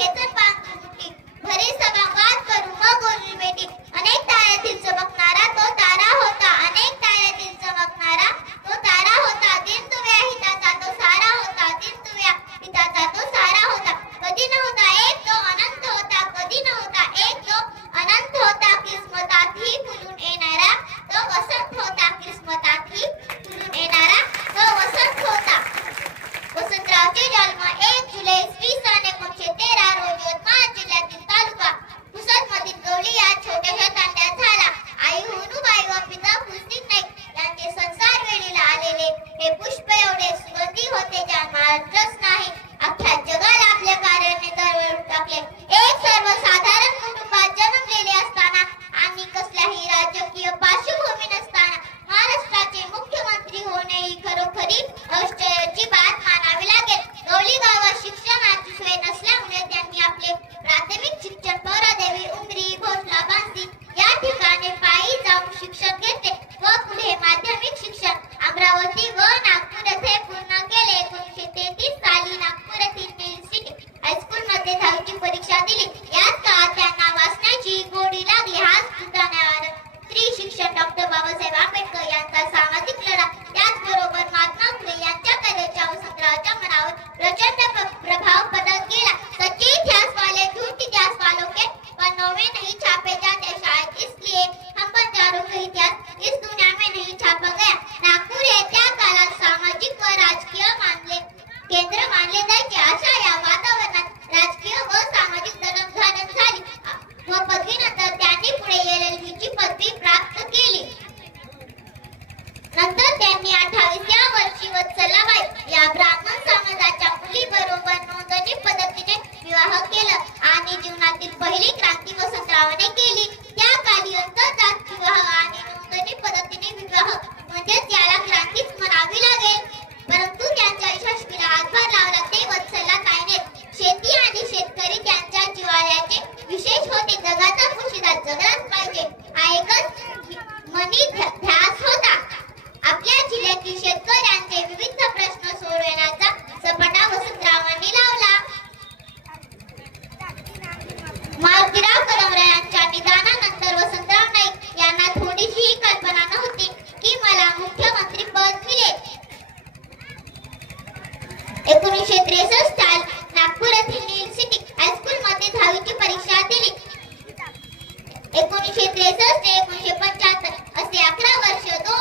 tarjeta 跑 पहिली क्रांती वसंतरावाने केली. त्या काली अंतर्जात विवाह आणि नोंदणी पद्धतीने विवाह म्हणजेच याला क्रांतीच म्हणावी लागेल. परंतु त्यांच्या यशस्वीला हातभार लावला ते वत्सला नाही शेती आणि शेतकरी त्यांच्या जिवाळ्याचे विशेष होते. जगाचा खुशीदार जगलाच पाहिजे. ऐकत मनी ध्यान संविधानानंतर वसंतराव नाईक यांना थोडीशीही कल्पना नव्हती की मला मुख्यमंत्री पद मिळेल. एकोणीसशे त्रेसष्ट साल नागपूर येथील नील सिटी हायस्कूल मध्ये दहावीची परीक्षा दिली. एकोणीशे त्रेसष्ट ते एकोणीसशे पंच्याहत्तर असे अकरा वर्ष दोन